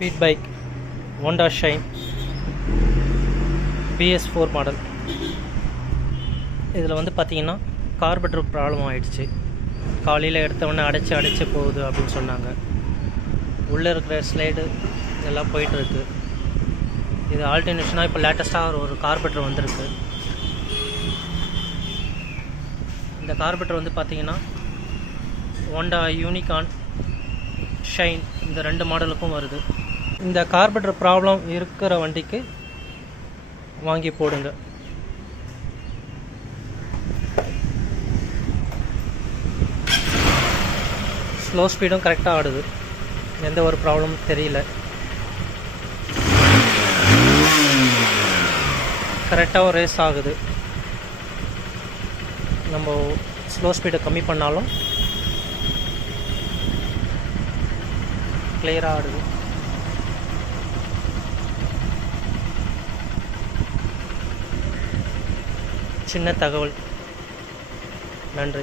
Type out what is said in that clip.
Speed bike Honda shine BS4 model. இதில் வந்து பார்த்திங்கன்னா கார்பெட்டர் ப்ராப்ளம் ஆகிடுச்சு. காலையில் எடுத்தவொடனே அடைச்சி போகுது அப்படின்னு சொன்னாங்க. உள்ளே இருக்கிற ஸ்லைடு இதெல்லாம் போயிட்டுருக்கு. இது ஆல்டர்னேஷனாக இப்போ லேட்டஸ்ட்டாக ஒரு கார்பெட்டர் வந்திருக்கு. இந்த கார்பெட்டர் வந்து பார்த்திங்கன்னா ஹோண்டா யூனிகார்ன், ஷைன் இந்த 2 மாடலுக்கும் வருது. இந்த கார்பெட்டர் ப்ராப்ளம் இருக்கிற வண்டிக்கு வாங்கி போடுங்க. ஸ்லோ ஸ்பீடும் கரெக்டாக ஆடுது, எந்த ஒரு ப்ராப்ளமும் தெரியல. கரெக்டாக ரேஸ் ஆகுது. நம்ம ஸ்லோ ஸ்பீடை கம்மி பண்ணாலும் கிளியராக ஆடுது. சின்ன தகவல். நன்றி.